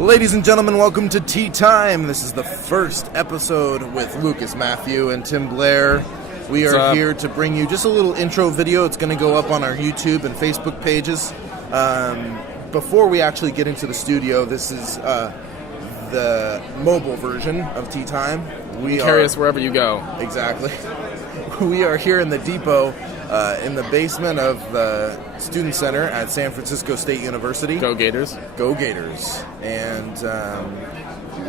Ladies and gentlemen, welcome to Tea Time. This is the first episode with Lucas Matthew and Tim Blair. We are here to bring you just a little intro video. It's going to go up on our YouTube and Facebook pages. Before we actually get into the studio, this is the mobile version of Tea Time. Carry us wherever you go. Exactly. We are here in the depot, in the basement of the Student Center at San Francisco State University. Go Gators. Go Gators. And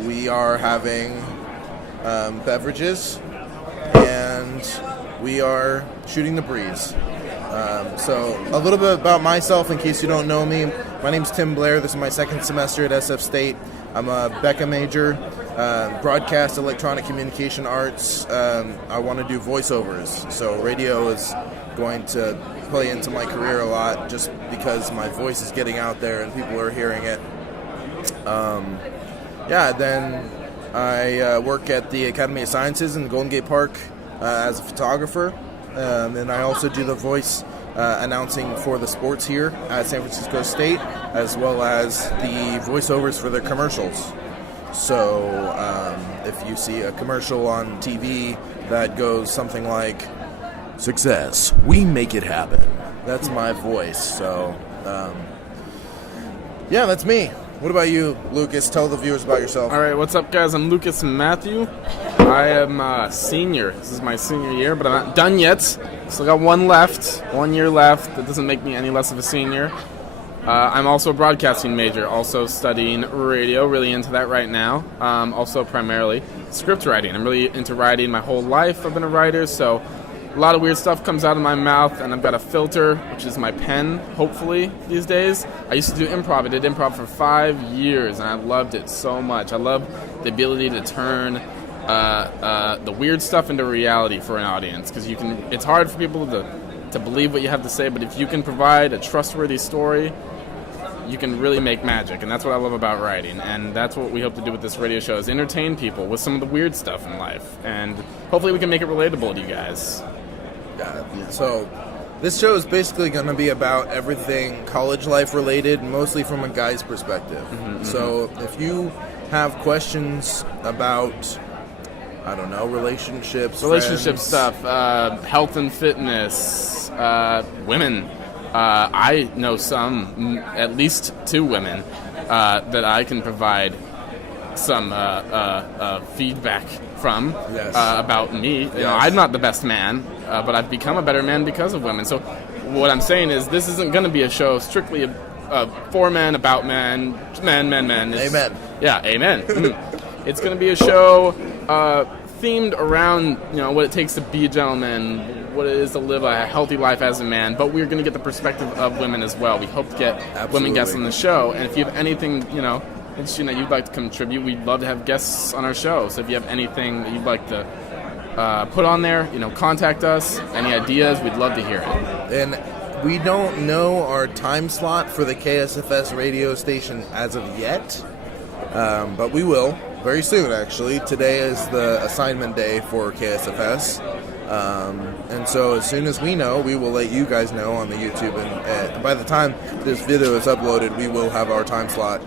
we are having beverages, and we are shooting the breeze. So a little bit about myself in case you don't know me. My name's Tim Blair. This is my second semester at SF State. I'm a Becca major, broadcast electronic communication arts. I want to do voiceovers, so radio is going to play into my career a lot just because my voice is getting out there and people are hearing it. Then I work at the Academy of Sciences in Golden Gate Park as a photographer, and I also do the voice announcing for the sports here at San Francisco State, as well as the voiceovers for the commercials. So if you see a commercial on TV that goes something like, "Success, we make it happen," that's my voice. So that's me. What about you, Lucas? Tell the viewers about yourself. All right, what's up, guys? I'm Lucas Matthew. I am a senior. This is my senior year, but I'm not done yet. Still got 1 year left. That doesn't make me any less of a senior. I'm also a broadcasting major, also studying radio, really into that right now. Also primarily script writing. I'm really into writing my whole life. I've been a writer, so a lot of weird stuff comes out of my mouth, and I've got a filter, which is my pen, hopefully, these days. I used to do improv. I did improv for 5 years, and I loved it so much. I love the ability to turn the weird stuff into reality for an audience, because it's hard for people to believe what you have to say, but if you can provide a trustworthy story, you can really make magic, and that's what I love about writing, and that's what we hope to do with this radio show, is entertain people with some of the weird stuff in life, and hopefully we can make it relatable to you guys. So this show is basically going to be about everything college life related, mostly from a guy's perspective. So if you have questions about, I don't know, relationship stuff, health and fitness, women. I know at least 2 women that I can provide some feedback from about me. You know, I'm not the best man, but I've become a better man because of women. So what I'm saying is this isn't going to be a show strictly for men, about men, men. Amen. Yeah, amen. It's going to be a show themed around, what it takes to be a gentleman, what it is to live a healthy life as a man, but we're going to get the perspective of women as well. We hope to get women guests on the show, and if you have anything, interesting that you'd like to contribute, we'd love to have guests on our show. So if you have anything that you'd like to put on there, contact us. Any ideas, we'd love to hear it. And we don't know our time slot for the KSFS radio station as of yet, but we will very soon, actually. Today is the assignment day for KSFS. And so as soon as we know, we will let you guys know on the YouTube. And by the time this video is uploaded, we will have our time slot.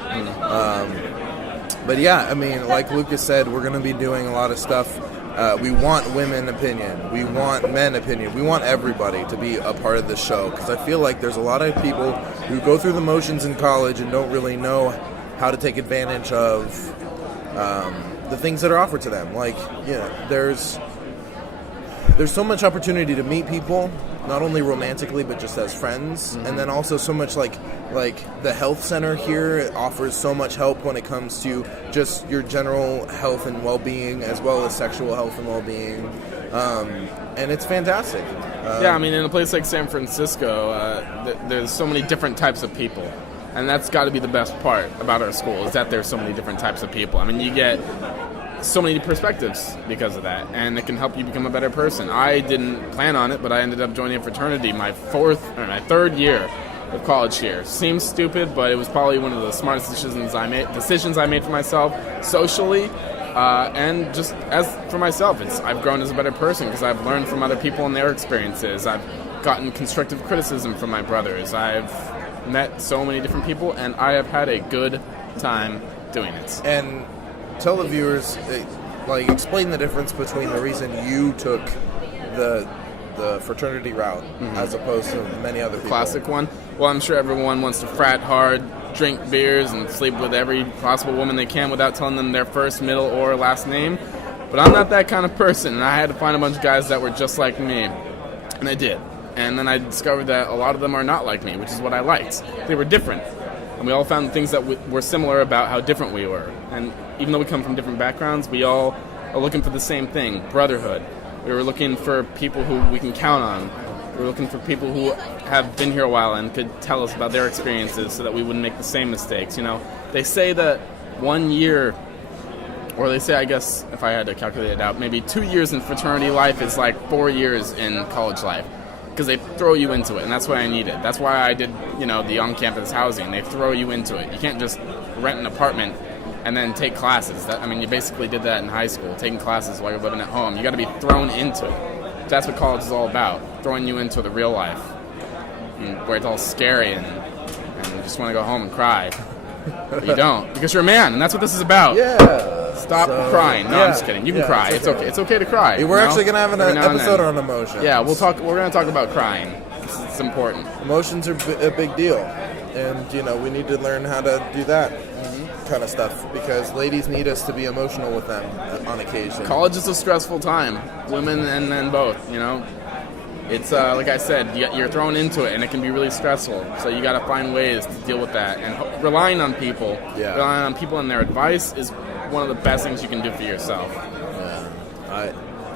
But yeah, like Lucas said, we're going to be doing a lot of stuff. We want women opinion. We want men opinion. We want everybody to be a part of the show, because I feel like there's a lot of people who go through the motions in college and don't really know how to take advantage of the things that are offered to them. Like, there's so much opportunity to meet people, not only romantically but just as friends, and then also so much like the health center here offers so much help when it comes to just your general health and well-being, as well as sexual health and well-being, and it's fantastic. In a place like San Francisco, there's so many different types of people, and that's got to be the best part about our school, is that there's so many different types of people. You get so many perspectives because of that, and it can help you become a better person. I didn't plan on it, but I ended up joining a fraternity my 3rd year of college here. Seems stupid, but it was probably one of the smartest decisions I made for myself socially, and just as for myself. I've grown as a better person because I've learned from other people and their experiences. I've gotten constructive criticism from my brothers. I've met so many different people, and I have had a good time doing it. And tell the viewers, explain the difference between the reason you took the fraternity route as opposed to many other people. Classic one. Well, I'm sure everyone wants to frat hard, drink beers, and sleep with every possible woman they can without telling them their first, middle, or last name. But I'm not that kind of person, and I had to find a bunch of guys that were just like me. And I did. And then I discovered that a lot of them are not like me, which is what I liked. They were different. And we all found things that were similar about how different we were. And even though we come from different backgrounds, we all are looking for the same thing, brotherhood. We were looking for people who we can count on. We were looking for people who have been here a while and could tell us about their experiences so that we wouldn't make the same mistakes. They say that 1 year, or they say, I guess, if I had to calculate it out, maybe 2 years in fraternity life is like 4 years in college life. Because they throw you into it, and that's what I needed. That's why I did, the on-campus housing. They throw you into it. You can't just rent an apartment and then take classes. You basically did that in high school, taking classes while you're living at home. You got to be thrown into it. That's what college is all about, throwing you into the real life, where it's all scary and you just want to go home and cry. But you don't, because you're a man, and that's what this is about. Yeah. Stop crying. No, I'm just kidding. You can cry. It's okay. It's okay to cry. We're actually going to have an episode on emotions. Yeah, we're going to talk about crying. It's important. Emotions are a big deal, and we need to learn how to do that kind of stuff, because ladies need us to be emotional with them on occasion. College is a stressful time, women and men both. It's like I said, you're thrown into it, and it can be really stressful. So you got to find ways to deal with that, and relying on people, and their advice is one of the best things you can do for yourself. Yeah,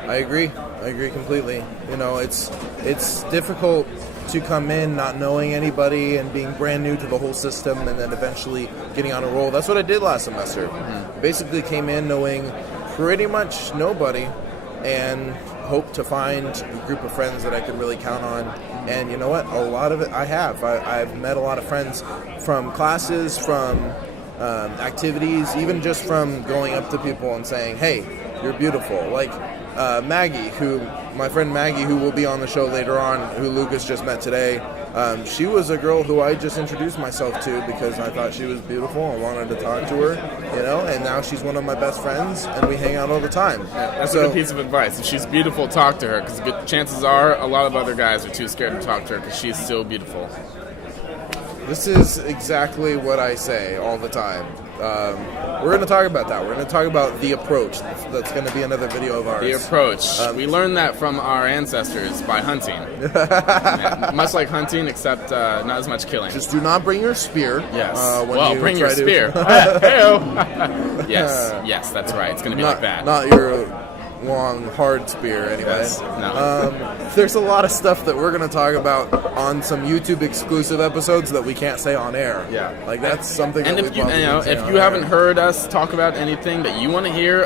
I agree. I agree completely. It's difficult to come in not knowing anybody and being brand new to the whole system, and then eventually getting on a roll. That's what I did last semester. Basically came in knowing pretty much nobody, and hope to find a group of friends that I could really count on. And you know what? A lot of it I have. I've met a lot of friends from classes, from activities, even just from going up to people and saying, hey, you're beautiful. Like Maggie, my friend Maggie, who will be on the show later on, who Lucas just met today. She was a girl who I just introduced myself to because I thought she was beautiful and wanted to talk to her, and now she's one of my best friends, and we hang out all the time. Yeah, that's a good piece of advice. If she's beautiful, talk to her, because chances are a lot of other guys are too scared to talk to her because she's so beautiful. This is exactly what I say all the time. We're going to talk about that. We're going to talk about the approach. That's going to be another video of ours. The approach. We learned that from our ancestors by hunting. Yeah, much like hunting, except not as much killing. Just do not bring your spear. Yes. Bring your spear. Yes, that's right. It's going to be like that. Not your long, hard spear, anyway. Yes. No. There's a lot of stuff that we're going to talk about on some YouTube exclusive episodes that we can't say on air. Yeah. Like, that's something and that if you haven't heard us talk about anything that you want to hear,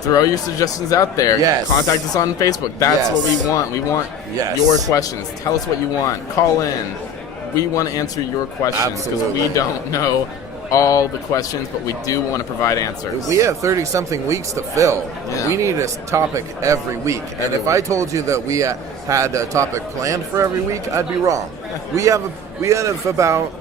throw your suggestions out there. Yes. Contact us on Facebook. That's what we want. We want your questions. Tell us what you want. Call in. We want to answer your questions because we don't know all the questions, but we do want to provide answers. We have 30-something weeks to fill. Yeah. We need a topic every week. And if I told you that we had a topic planned for every week, I'd be wrong. We have about,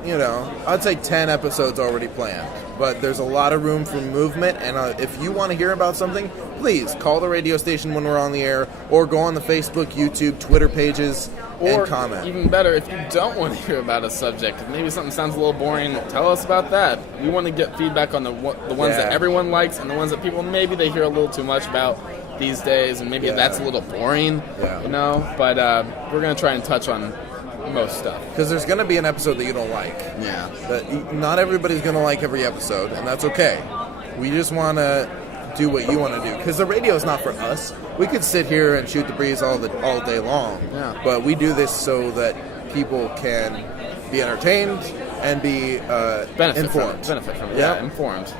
I'd say 10 episodes already planned. But there's a lot of room for movement, and if you want to hear about something, please call the radio station when we're on the air, or go on the Facebook, YouTube, Twitter pages, and comment. Even better, if you don't want to hear about a subject, if maybe something sounds a little boring, tell us about that. We want to get feedback on the ones that everyone likes, and the ones that people maybe they hear a little too much about these days, and maybe that's a little boring, But we're going to try and touch on most stuff. Because there's going to be an episode that you don't like. Yeah. But not everybody's going to like every episode, and that's okay. We just want to do what you want to do. Because the radio is not for us. We could sit here and shoot the breeze all day long. Yeah. But we do this so that people can be entertained and be informed. Benefit from it. Yeah, informed.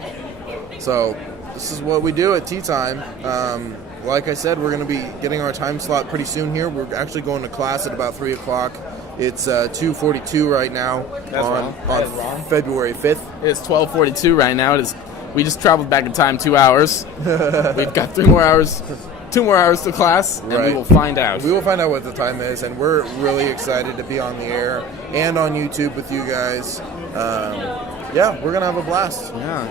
So this is what we do at Tea Time. Like I said, we're going to be getting our time slot pretty soon here. We're actually going to class at about 3 o'clock. It's 2:42 right now on February 5th. It's 12:42 right now. We just traveled back in time 2 hours. We've got 2 more hours to class, and we will find out. We will find out what the time is, and we're really excited to be on the air and on YouTube with you guys. yeah, we're gonna have a blast. Yeah,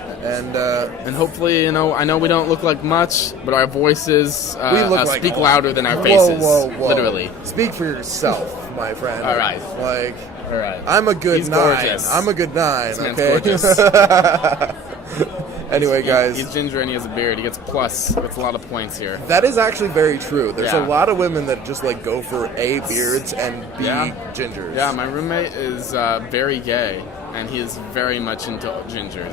and hopefully, I know we don't look like much, but our voices we look speak louder than our faces. Whoa. Literally. Speak for yourself, my friend. All right. All right. I'm a good He's 9. gorgeous. I'm a good 9. This man's Okay. gorgeous. Anyway, guys. He's ginger and he has a beard. He gets a lot of points here. That is actually very true. There's a Yeah. lot of women that just go for A, beards, and B, gingers. Yeah, my roommate is very gay, and he is very much into ginger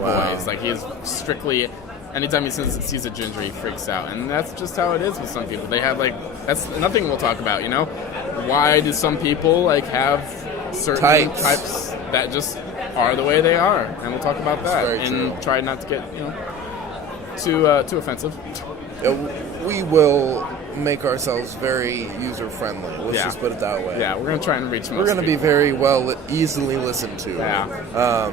boys. He is strictly. Anytime he sees a ginger, he freaks out, and that's just how it is with some people. They have that's nothing we'll talk about. Why do some people have certain types that just are the way they are, and we'll talk about that and try not to get too offensive. We will make ourselves very user friendly. Let's just put it that way. Yeah, we're gonna try and reach. We're gonna be very easily listened to. Yeah.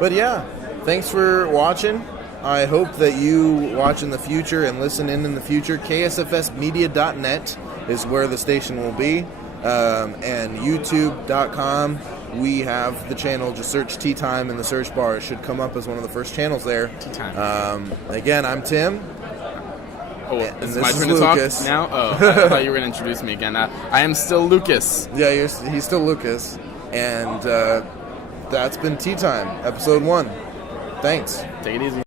But yeah, thanks for watching. I hope that you watch in the future and listen in the future. KSFSmedia.net is where the station will be, and YouTube.com. We have the channel. Just search Tea Time in the search bar. It should come up as one of the first channels there. Tea Time. Again, I'm Tim. Oh, and is this my is turn to Lucas. talk now? Oh, I thought you were going to introduce me again. I am still Lucas. Yeah, he's still Lucas. And that's been Tea Time, episode 1. Thanks. Take it easy.